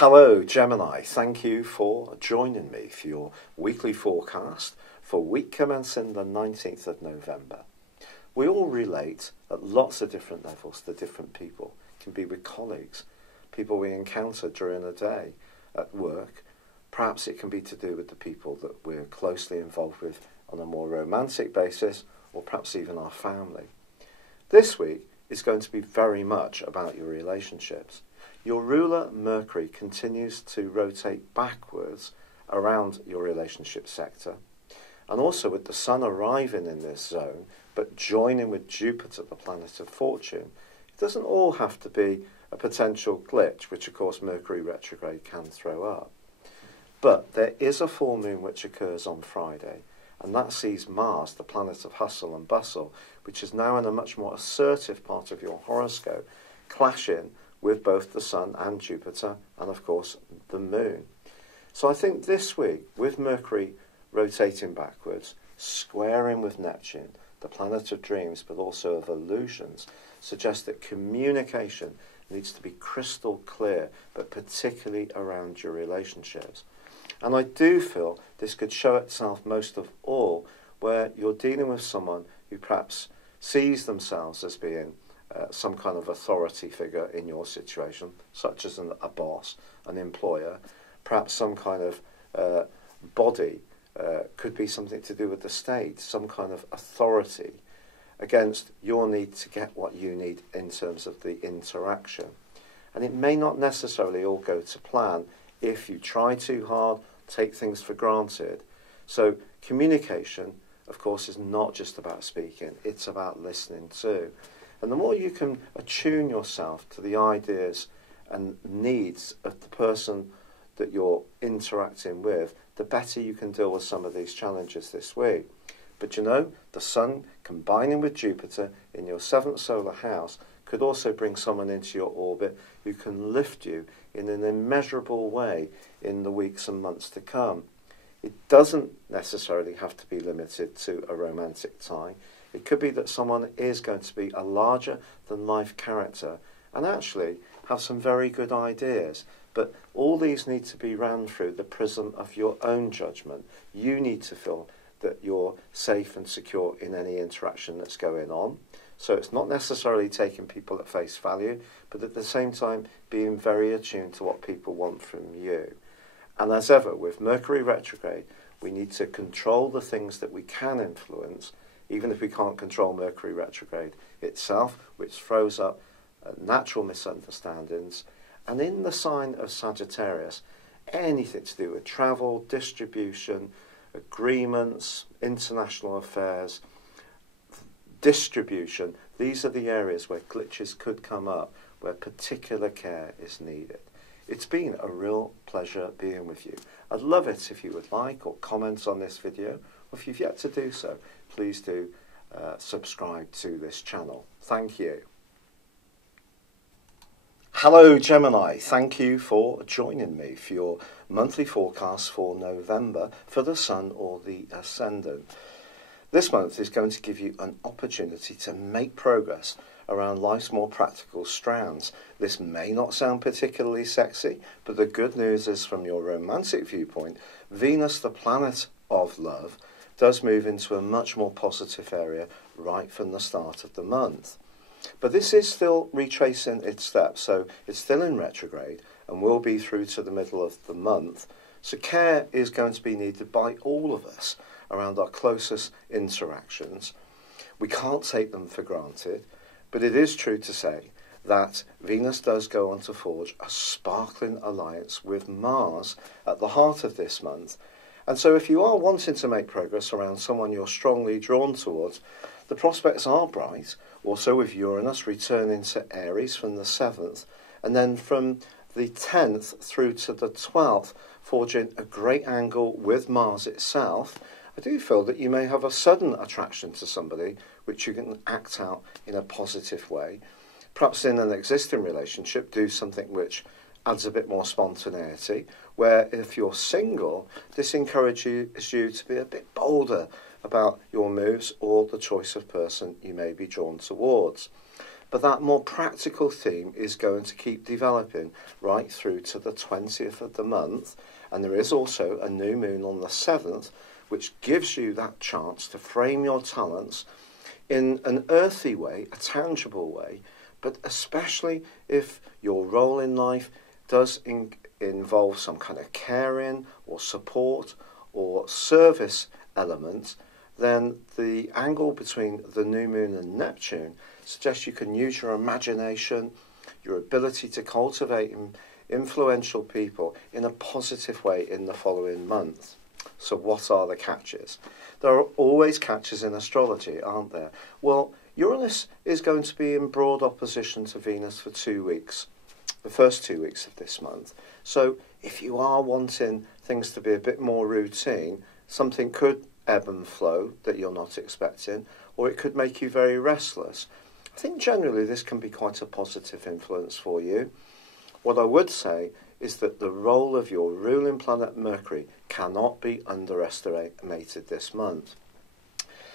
Hello Gemini, thank you for joining me for your weekly forecast for week commencing the 19th of November. We all relate at lots of different levels to different people. It can be with colleagues, people we encounter during the day, at work. Perhaps it can be to do with the people that we're closely involved with on a more romantic basis, or perhaps even our family. This week is going to be very much about your relationships. Your ruler Mercury continues to rotate backwards around your relationship sector, and also with the Sun arriving in this zone but joining with Jupiter, the planet of fortune, it doesn't all have to be a potential glitch, which of course Mercury retrograde can throw up. But there is a full moon which occurs on Friday, and that sees Mars, the planet of hustle and bustle, which is now in a much more assertive part of your horoscope, clashing with both the Sun and Jupiter, and of course the Moon. So I think this week, with Mercury rotating backwards, squaring with Neptune, the planet of dreams but also of illusions, suggests that communication needs to be crystal clear, but particularly around your relationships. And I do feel this could show itself most of all where you're dealing with someone who perhaps sees themselves as being some kind of authority figure in your situation, such as a boss, an employer, perhaps some kind of body, could be something to do with the state, some kind of authority against your need to get what you need in terms of the interaction. And it may not necessarily all go to plan if you try too hard, take things for granted. So communication, of course, is not just about speaking, it's about listening too. And the more you can attune yourself to the ideas and needs of the person that you're interacting with, the better you can deal with some of these challenges this week. But you know, the Sun combining with Jupiter in your 7th solar house could also bring someone into your orbit who can lift you in an immeasurable way in the weeks and months to come. It doesn't necessarily have to be limited to a romantic tie. It could be that someone is going to be a larger-than-life character and actually have some very good ideas. But all these need to be ran through the prism of your own judgment. You need to feel that you're safe and secure in any interaction that's going on. So it's not necessarily taking people at face value, but at the same time being very attuned to what people want from you. And as ever, with Mercury retrograde, we need to control the things that we can influence, even if we can't control Mercury retrograde itself, which throws up natural misunderstandings. And in the sign of Sagittarius, anything to do with travel, distribution, agreements, international affairs, distribution, these are the areas where glitches could come up, where particular care is needed. It's been a real pleasure being with you. I'd love it if you would like or comment on this video, or if you've yet to do so, please do subscribe to this channel. Thank you. Hello Gemini, thank you for joining me for your monthly forecast for November for the Sun or the Ascendant. This month is going to give you an opportunity to make progress around life's more practical strands. This may not sound particularly sexy, but the good news is from your romantic viewpoint, Venus, the planet of love, does move into a much more positive area right from the start of the month. But this is still retracing its steps, so it's still in retrograde and will be through to the middle of the month. So care is going to be needed by all of us around our closest interactions. We can't take them for granted, but it is true to say that Venus does go on to forge a sparkling alliance with Mars at the heart of this month. And so if you are wanting to make progress around someone you're strongly drawn towards, the prospects are bright, also with Uranus returning to Aries from the 7th, and then from the 10th through to the 12th, forging a great angle with Mars itself. I do feel that you may have a sudden attraction to somebody which you can act out in a positive way. Perhaps in an existing relationship, do something which adds a bit more spontaneity, where if you're single, this encourages you to be a bit bolder about your moves or the choice of person you may be drawn towards. But that more practical theme is going to keep developing right through to the 20th of the month. And there is also a new moon on the 7th, which gives you that chance to frame your talents in an earthy way, a tangible way, but especially if your role in life does involve some kind of caring or support or service element, then the angle between the new moon and Neptune suggests you can use your imagination, your ability to cultivate influential people in a positive way in the following month. So what are the catches? There are always catches in astrology, aren't there? Well, Uranus is going to be in broad opposition to Venus for 2 weeks, the first 2 weeks of this month. So if you are wanting things to be a bit more routine, something could ebb and flow that you're not expecting, or it could make you very restless. I think generally this can be quite a positive influence for you. What I would say is that the role of your ruling planet Mercury cannot be underestimated this month.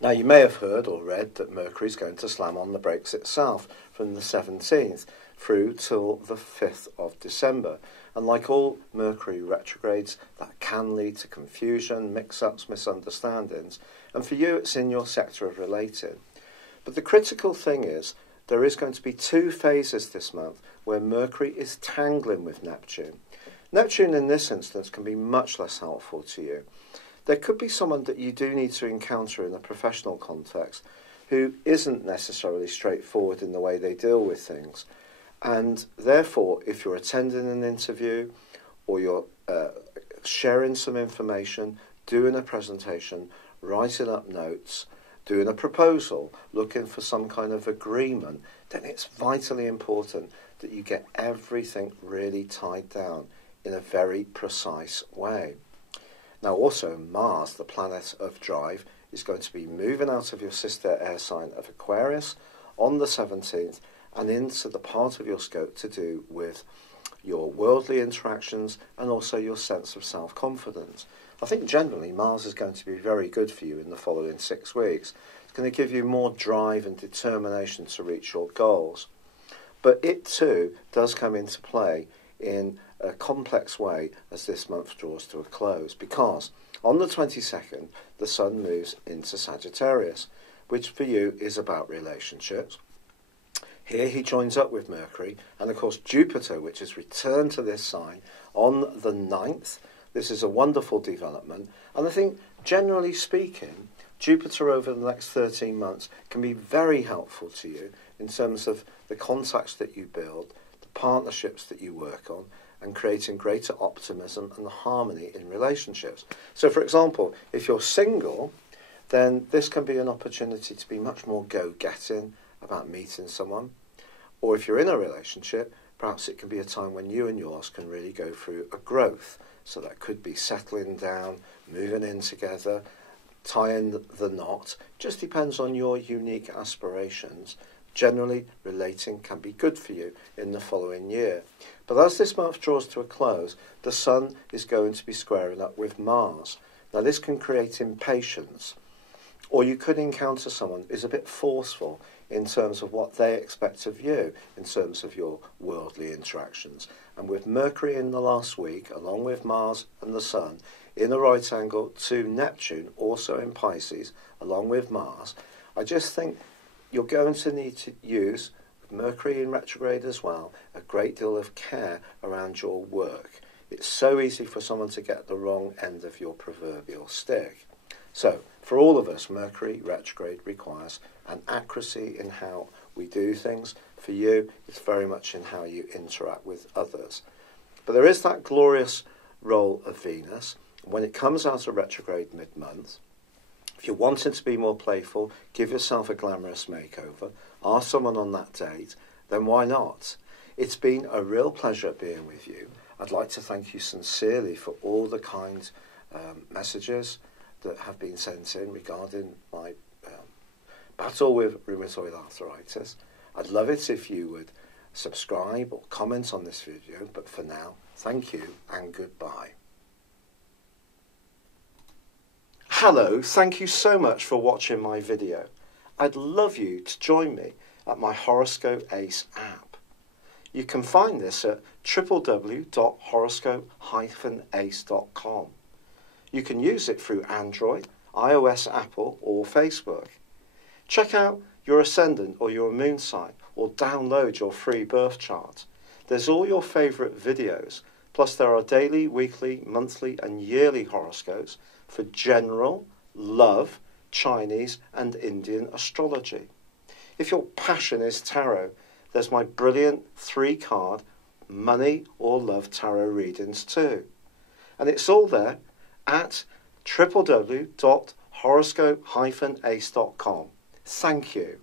Now, you may have heard or read that Mercury is going to slam on the brakes itself from the 17th through till the 5th of December. And like all Mercury retrogrades, that can lead to confusion, mix-ups, misunderstandings. And for you, it's in your sector of relating. But the critical thing is, there is going to be 2 phases this month where Mercury is tangling with Neptune. Neptune, in this instance, can be much less helpful to you. There could be someone that you do need to encounter in a professional context who isn't necessarily straightforward in the way they deal with things. And therefore, if you're attending an interview or you're sharing some information, doing a presentation, writing up notes, doing a proposal, looking for some kind of agreement, then it's vitally important that you get everything really tied down in a very precise way. Now also, Mars, the planet of drive, is going to be moving out of your sister air sign of Aquarius on the 17th and into the part of your scope to do with your worldly interactions and also your sense of self-confidence. I think generally Mars is going to be very good for you in the following 6 weeks. It's going to give you more drive and determination to reach your goals. But it too does come into play in a complex way as this month draws to a close, because on the 22nd the Sun moves into Sagittarius, which for you is about relationships. Here he joins up with Mercury, and of course Jupiter, which has returned to this sign on the 9th. This is a wonderful development, and I think generally speaking, Jupiter over the next 13 months can be very helpful to you in terms of the contacts that you build, the partnerships that you work on, and creating greater optimism and harmony in relationships. So for example, if you're single, then this can be an opportunity to be much more go-getting about meeting someone. Or if you're in a relationship, perhaps it can be a time when you and yours can really go through a growth. So that could be settling down, moving in together, tying the knot. Just depends on your unique aspirations. Generally, relating can be good for you in the following year. But as this month draws to a close, the Sun is going to be squaring up with Mars. Now this can create impatience, or you could encounter someone who's a bit forceful in terms of what they expect of you, in terms of your worldly interactions. And with Mercury in the last week, along with Mars and the Sun, in a right angle to Neptune, also in Pisces, along with Mars, I just think you're going to need to use, with Mercury in retrograde as well, a great deal of care around your work. It's so easy for someone to get the wrong end of your proverbial stick. So, for all of us, Mercury retrograde requires an accuracy in how we do things. For you, it's very much in how you interact with others. But there is that glorious role of Venus. When it comes out of retrograde mid-month, if you're wanting to be more playful, give yourself a glamorous makeover, ask someone on that date, then why not? It's been a real pleasure being with you. I'd like to thank you sincerely for all the kind messages that have been sent in regarding my battle with rheumatoid arthritis. I'd love it if you would subscribe or comment on this video, but for now, thank you and goodbye. Hello, thank you so much for watching my video. I'd love you to join me at my Horoscope Ace app. You can find this at www.horoscope-ace.com. You can use it through Android, iOS, Apple or Facebook. Check out your ascendant or your moon sign or download your free birth chart. There's all your favourite videos, plus there are daily, weekly, monthly and yearly horoscopes for general, love, Chinese and Indian astrology. If your passion is tarot, there's my brilliant 3-card money or love tarot readings too. And it's all there at www.horoscope-ace.com. Thank you.